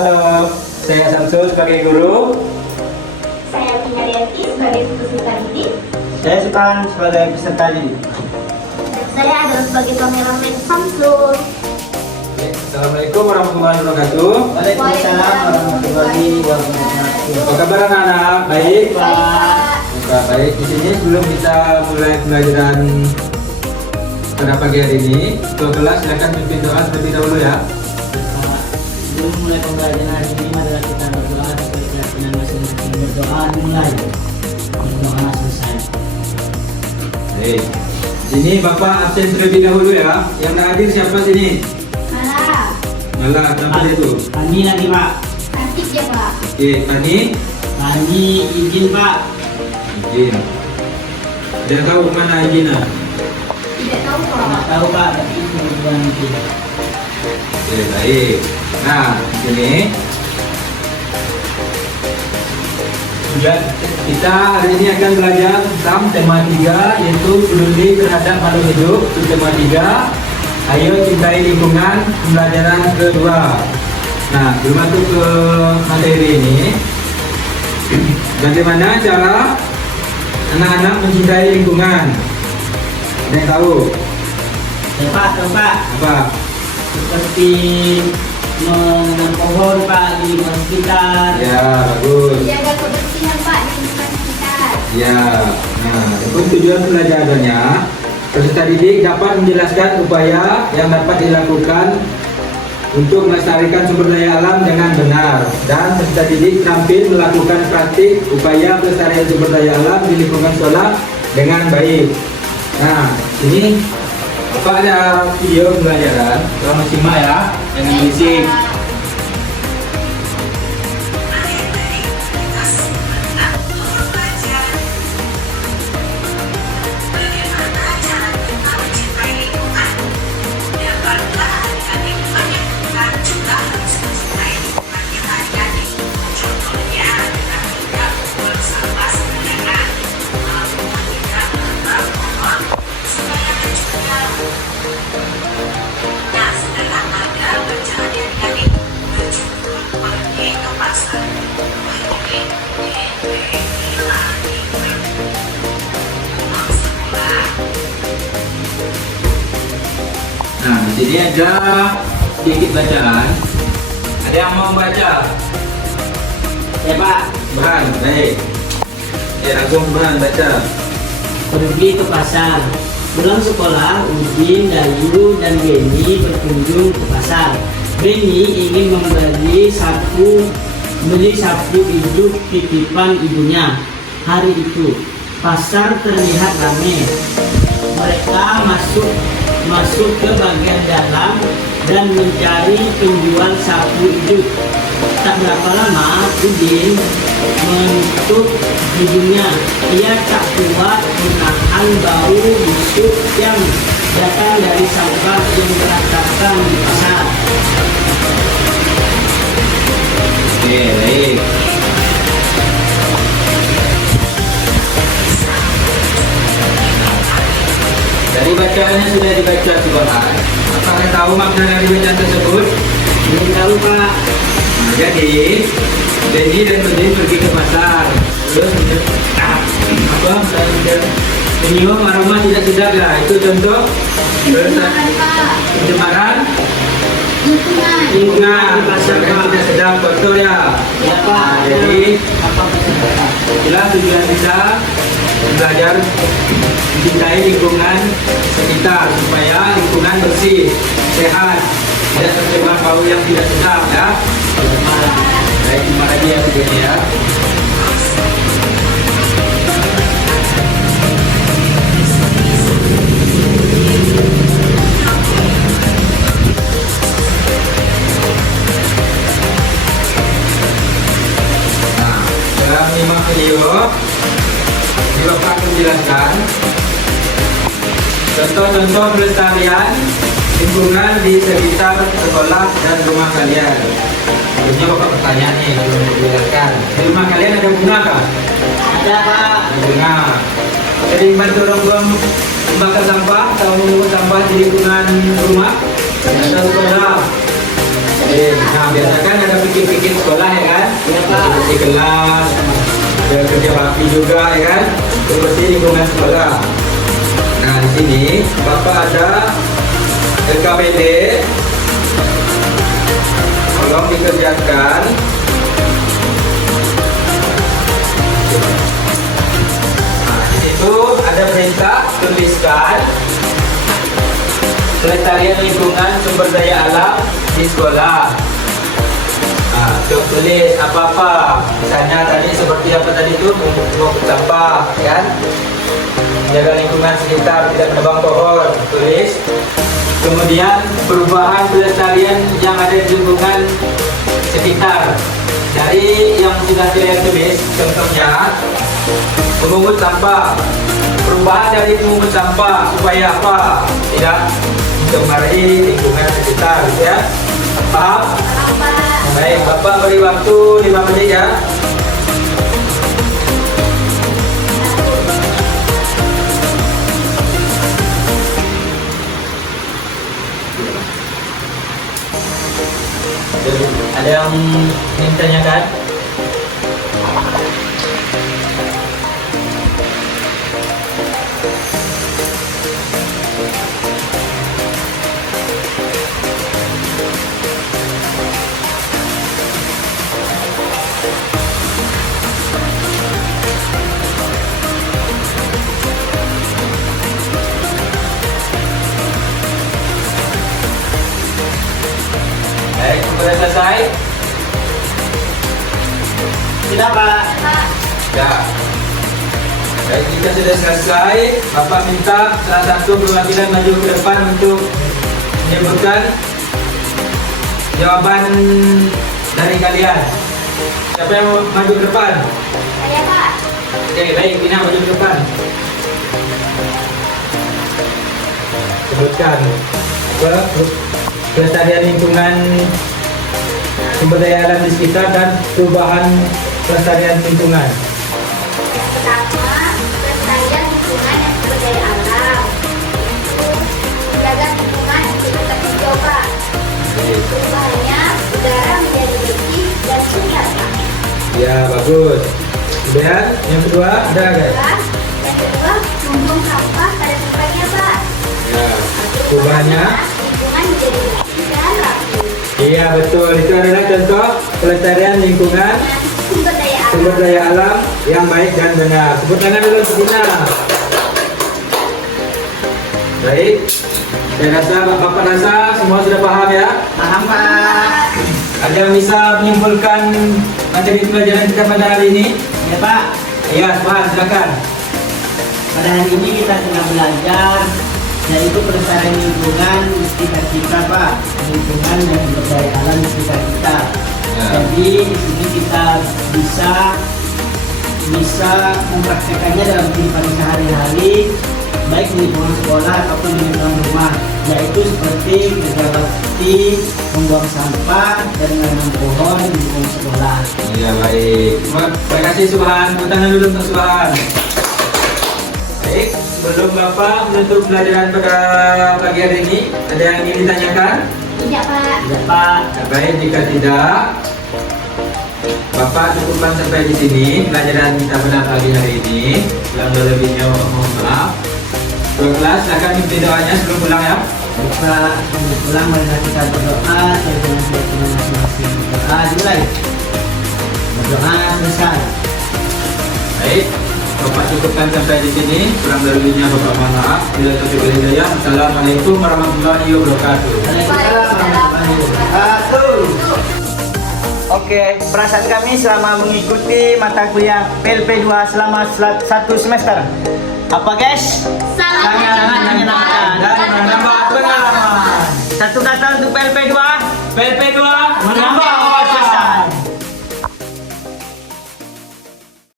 Halo, saya Samsul sebagai guru. Saya Tina Rianti sebagai peserta didik. Saya Sukan sebagai peserta didik. Saya adalah sebagai kameramen Samsul. Assalamualaikum warahmatullahi wabarakatuh. Waalaikumsalam warahmatullahi wabarakatuh. Apa kabar anak-anak? Baik? Baik. Di sini sebelum kita mulai pembelajaran pada pagi hari ini, ketua kelas silakan pimpin doa terlebih dahulu ya. Sebelum mulai pembelajaran hari ini, marilah kita berdoa supaya keyakinan masing-masing berdoa dimulai. Berdoa selesai. Baik. Sini Bapak absen terlebih dahulu ya. Yang tak hadir siapa sini? Malah, kenapa itu? Pani lagi Pak. Aktif ya Pak. Oke, Pani. Pani izin Pak. Izin. Ada yang tahu kemana izinnya? Tidak tahu Nggak Pak. tahu Pak, tapi itu bukan izin. Oke, baik. Nah, sini. Ya, kita hari ini akan belajar tentang tema 3 yaitu peduli terhadap makhluk hidup. Itu tema 3. Ayo cintai lingkungan, pembelajaran kedua. Nah, sebelum masuk ke materi ini, bagaimana cara anak-anak mencintai lingkungan? Ada yang tahu? Ya Pak, tahu Pak. Apa? Seperti menanam pohon Pak di lingkungan sekitar. Ya, bagus. Jaga kebersihan Pak di lingkungan sekitar. Ya, nah, untuk tujuan pembelajarannya, peserta didik dapat menjelaskan upaya yang dapat dilakukan untuk melestarikan sumber daya alam dengan benar, dan peserta didik terampil melakukan praktik upaya pelestarian sumber daya alam di lingkungan sekolah dengan baik. Nah, ini apa ada video pembelajaran? Tolong simak ya, jangan berisik. Nah, di sini ada sedikit bacaan. Ada yang mau baca? Ya Pak. Bahan, baik. Ya, langsung Bahan baca. Pergi ke pasar. Pulang sekolah, Udin, Dayu, dan Beni berkunjung ke pasar. Beni ingin beli sapu hidup titipan ibunya. Hari itu, pasar terlihat ramai. Mereka masuk ke bagian dalam dan mencari penjual sapu hidup. Tak berapa lama, Udin menutup hidungnya. Ia tak kuat menahan bau busuk yang datang dari sampah yang berantakan di pasar. Oke, baik. Dari bacaannya sudah dibaca Bahan. Apakah tahu makna dari bacaan tersebut? Belum tahu Pak. Nah, jadi Beni dan Udin pergi ke pasar. Terus mencium aroma tidak sedap lah. Itu contoh Lingkungan Pak. pencemaran Lingkungan. lingkungan di pasar yang tidak sedap, kotor ya. Ya Pak. Jadi Apa Pak? itulah tujuan kita belajar mencintai lingkungan sekitar supaya lingkungan bersih, sehat, tidak tercemar bau yang tidak sedap ya. Baik, terima kasih ya begini ya. Nah, dalam menyimak video, Bapak menjelaskan contoh-contoh pelestarian lingkungan di sekitar sekolah dan rumah kalian. Ini Bapak bertanya nih, belum menjelaskan. Di rumah kalian ada bunga kah? Ada Pak. Ada bunga. Sering bantu orang tua membakar sampah atau mengumpul sampah di lingkungan rumah atau sekolah? Nah, biasa kan ada pikir-pikir sekolah ya kan? Iya, Pak. Bersih kelas, ada kerja bakti juga ya kan? Bersih lingkungan sekolah. Nah, di sini Bapak ada LKPD. Tolong dikerjakan. Nah, di situ ada perintah tuliskan pelestarian lingkungan sumber daya alam di sekolah. Nah, tulis apa-apa. Misalnya tadi seperti apa tadi itu, mengumpul sampah, kan? Menjaga lingkungan sekitar, tidak menebang pohon, tulis. Kemudian perubahan pelestarian yang ada di lingkungan sekitar. Dari yang sudah saya tulis, contohnya memungut sampah. Perubahan dari memungut sampah supaya apa? Tidak mencemari lingkungan sekitar, gitu ya. Paham? Baik, Bapak beri waktu 5 menit ya. Jadi, ada yang ingin tanyakan? Baik, sudah selesai? Tidak, Pak. Ya. Baik, jika sudah selesai, Bapak minta salah satu perwakilan maju ke depan untuk menyebutkan jawaban dari kalian. Siapa yang mau maju ke depan? Saya, Pak. Oke, baik, Pina maju ke depan. Sebutkan apa pelestarian lingkungan sumber daya alam di sekitar dan perubahan pelestarian lingkungan. Yang pertama, pelestarian lingkungan yang sumber daya alam. Menjaga lingkungan sekitar hijau, Pak. Perubahannya, udara menjadi bersih dan segar, Pak. Ya, bagus. Kemudian yang kedua ada guys. Yang kedua, membuang sampah pada tempatnya, Pak. Ya, perubahannya. Lingkungan menjadi bersih dan rapi. Iya betul. Itu adalah contoh pelestarian lingkungan Sumber daya alam. sumber daya alam yang baik dan benar. Tepuk tangan dulu untuk Pina. Baik. Saya rasa Bapak rasa semua sudah paham ya. Paham, Pak. Ada yang bisa menyimpulkan materi pelajaran kita pada hari ini? Ya, Pak. Iya, Pak, silakan. Pada hari ini kita tengah belajar yaitu pelestarian lingkungan di sekitar kita, Pak. Lingkungan dan sumber daya alam di sekitar kita. Ya. Jadi di sini kita bisa mempraktekannya dalam kehidupan sehari-hari, baik di lingkungan sekolah ataupun di lingkungan rumah, yaitu seperti kerja bakti, membuang sampah, dan menanam pohon di lingkungan sekolah. Iya, baik. Terima kasih Subhan. Tepuk tangan dulu untuk Subhan. Baik, sebelum Bapak menutup pelajaran pada pagi hari ini, ada yang ingin ditanyakan? Tidak, Pak. Ya, Pak. Baik, jika tidak, Bapak cukupkan sampai di sini pelajaran kita pada pagi hari ini. Yang lebihnya mohon maaf. Dua kelas, silakan ikuti doanya sebelum pulang ya. Kita pulang marilah kita berdoa dengan keyakinan masing-masing. Berdoa dimulai. Berdoa selesai. Baik, Bapak cukupkan sampai di sini. Kurang lebihnya Bapak mohon maaf. Bila terjadi hidayah. Assalamualaikum warahmatullahi wabarakatuh. Waalaikumsalam warahmatullahi wabarakatuh. Oke, perasaan kami selama mengikuti mata kuliah PLP 2 selama 1 semester. Apa guys? Sangat menyenangkan Dan menambah pengalaman. Satu kata untuk PLP 2. PLP 2